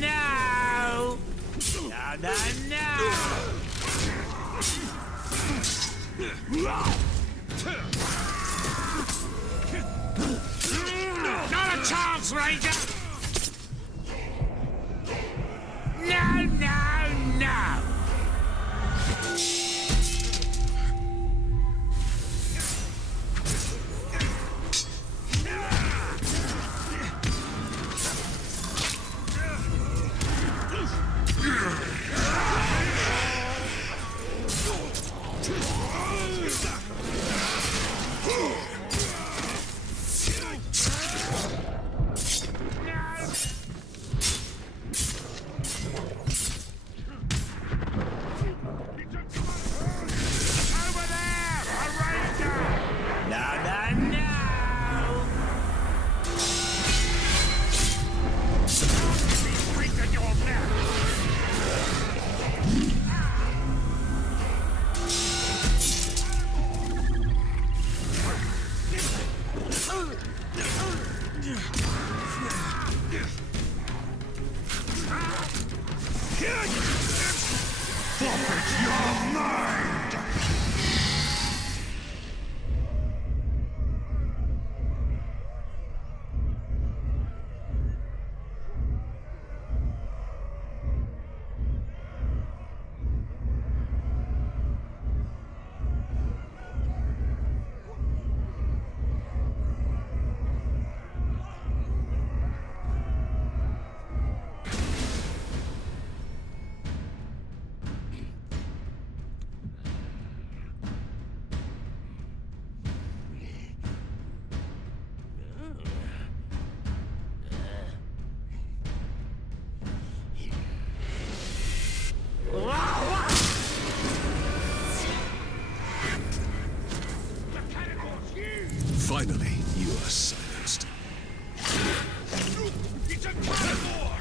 No! Not a chance, Ranger! No! Finally, you are silenced. It's a carnivore!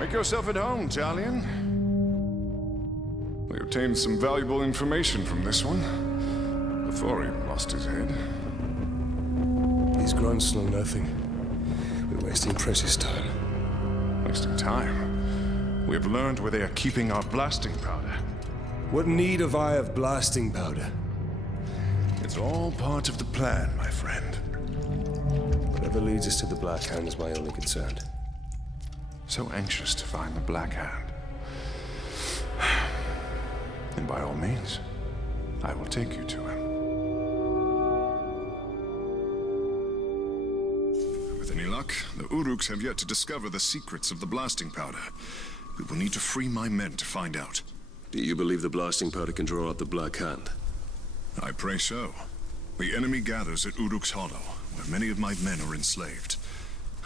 Make yourself at home, Talion. We obtained some valuable information from this one before he lost his head. These grunts know nothing. We're wasting precious time. Wasting time? We have learned where they are keeping our blasting powder. What need have I of blasting powder? It's all part of the plan, my friend. Whatever leads us to the Black Hand is my only concern. So anxious to find the Black Hand. And by all means, I will take you to him. With any luck, the Uruks have yet to discover the secrets of the blasting powder. We will need to free my men to find out. Do you believe the blasting powder can draw out the Black Hand? I pray so. The enemy gathers at Uruk's Hollow, where many of my men are enslaved.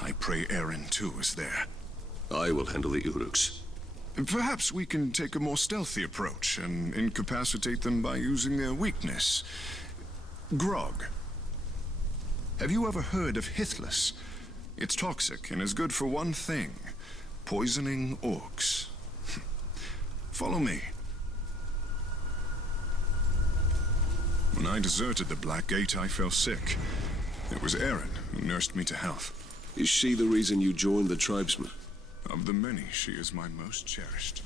I pray Eren, too, is there. I will handle the Uruks. Perhaps we can take a more stealthy approach and incapacitate them by using their weakness. Grog. Have you ever heard of Hithless? It's toxic and is good for one thing: poisoning orcs. Follow me. When I deserted the Black Gate, I fell sick. It was Erin who nursed me to health. Is she the reason you joined the tribesmen? Of the many, she is my most cherished.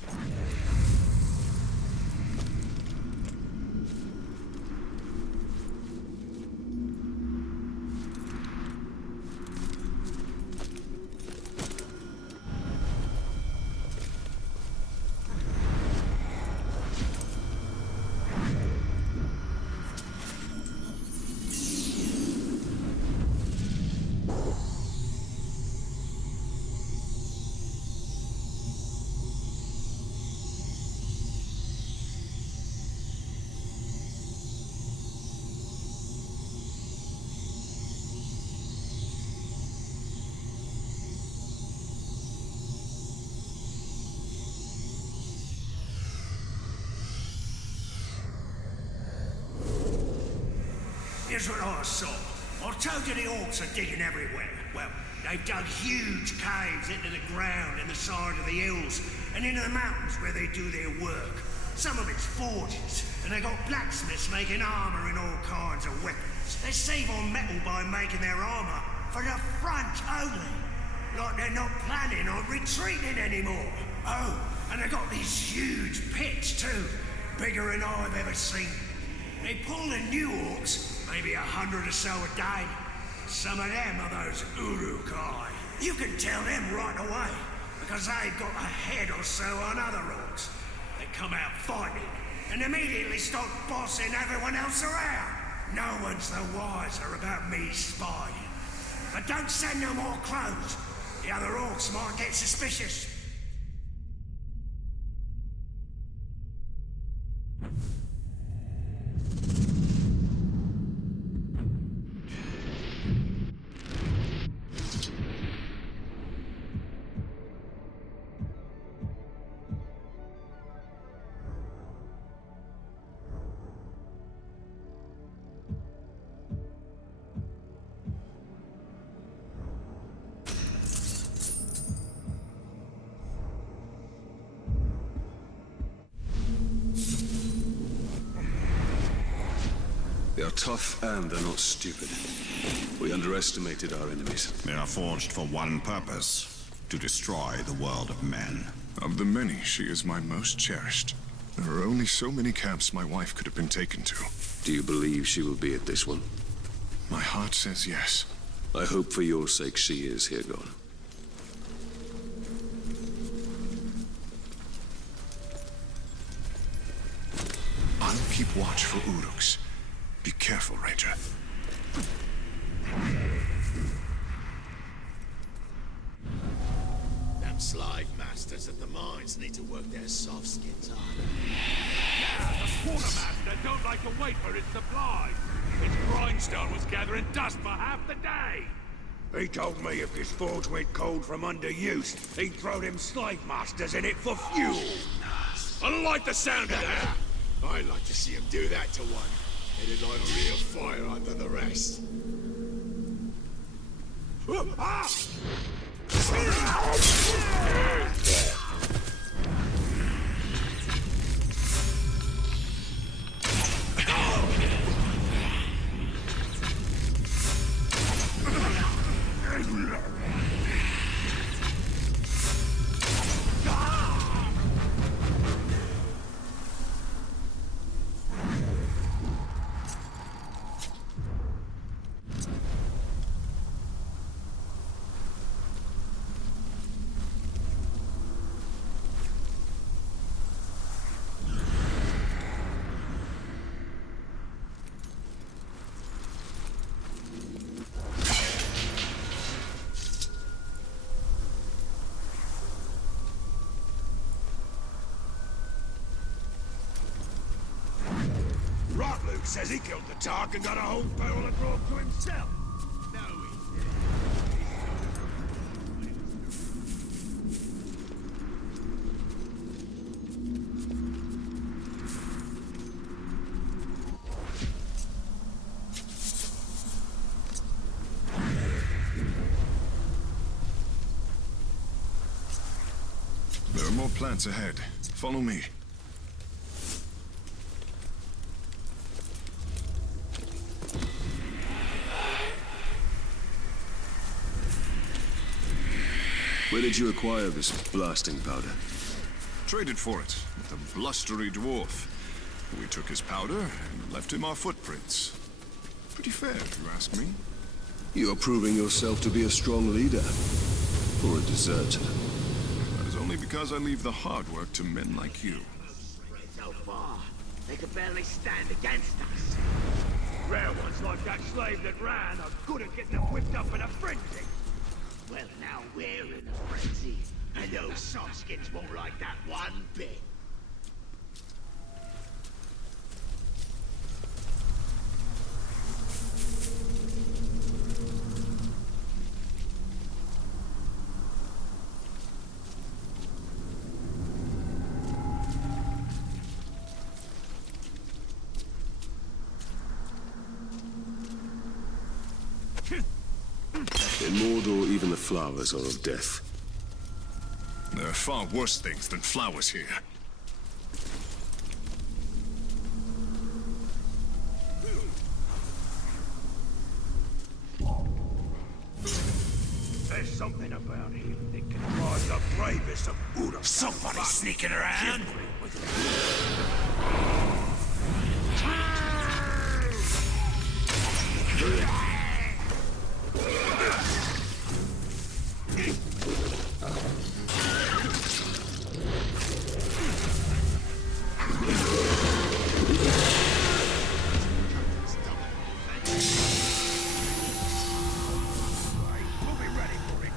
Here's what I saw. I told you the orcs are digging everywhere. Well, they've dug huge caves into the ground in the side of the hills and into the mountains where they do their work. Some of it's forges, and they got blacksmiths making armor and all kinds of weapons. They save on metal by making their armor for the front only. Like they're not planning on retreating anymore. Oh, and they got these huge pits too. Bigger than I've ever seen. They pull the new orcs, maybe 100 or so a day. Some of them are those Uruk-hai. You can tell them right away, because they've got a head or so on other orcs. They come out fighting, and immediately start bossing everyone else around. No one's the wiser about me spying. But don't send no more crows. The other orcs might get suspicious. They are tough and they're not stupid. We underestimated our enemies. They are forged for one purpose, to destroy the world of men. Of the many, she is my most cherished. There are only so many camps my wife could have been taken to. Do you believe she will be at this one? My heart says yes. I hope for your sake she is, Hirgon. I'll keep watch for Uruks. Be careful, Ranger. Them slave masters at the mines need to work their soft skins on. The quartermaster don't like to wait for his supplies. His grindstone was gathering dust for half the day. He told me if this forge went cold from underuse, he'd throw them slave masters in it for fuel. I don't like the sound of that. I'd like to see him do that to one. It'd light a real fire under the rest. Ah! Luke says he killed the Tark and got a whole barrel of grog to himself. No, he didn't. There are more plants ahead. Follow me. did you acquire this blasting powder? Traded for it with a blustery dwarf. We took his powder and left him our footprints. Pretty fair, if you ask me. You're proving yourself to be a strong leader. Or a deserter. That is only because I leave the hard work to men like you. So far, they could barely stand against us. Rare ones like that slave that ran are good at getting them whipped up in a frenzy. Well, now we're in a frenzy, and those softskins won't like that one bit. In Mordor, even the flowers are of death. There are far worse things than flowers here. There's something about him that can drive the bravest of Buddha. Somebody sneaking around? We'll be ready for it.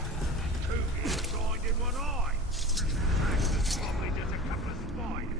2 ears blind in one eye. That's probably just a couple of spiders.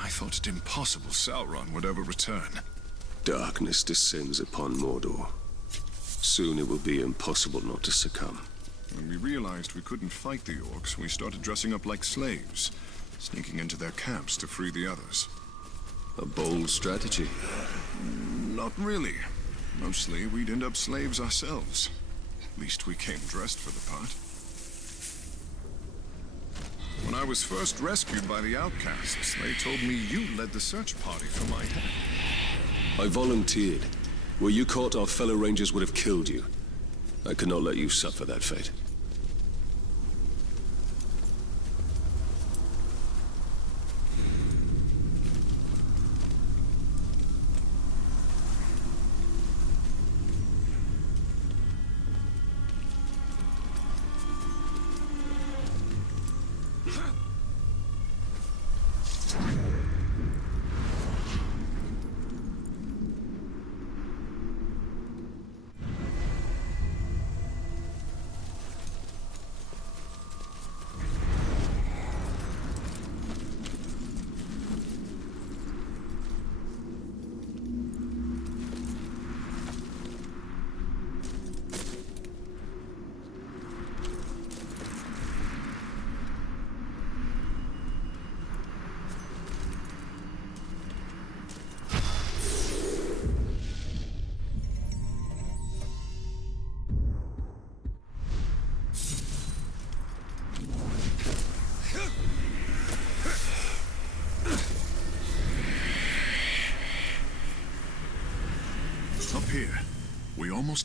I thought it impossible Sauron would ever return. Darkness descends upon Mordor. Soon it will be impossible not to succumb. When we realized we couldn't fight the orcs, we started dressing up like slaves, sneaking into their camps to free the others. A bold strategy. Not really. Mostly, we'd end up slaves ourselves. At least we came dressed for the part. When I was first rescued by the outcasts, they told me you led the search party for my head. I volunteered. Were you caught, our fellow rangers would have killed you. I could not let you suffer that fate. Up here, we almost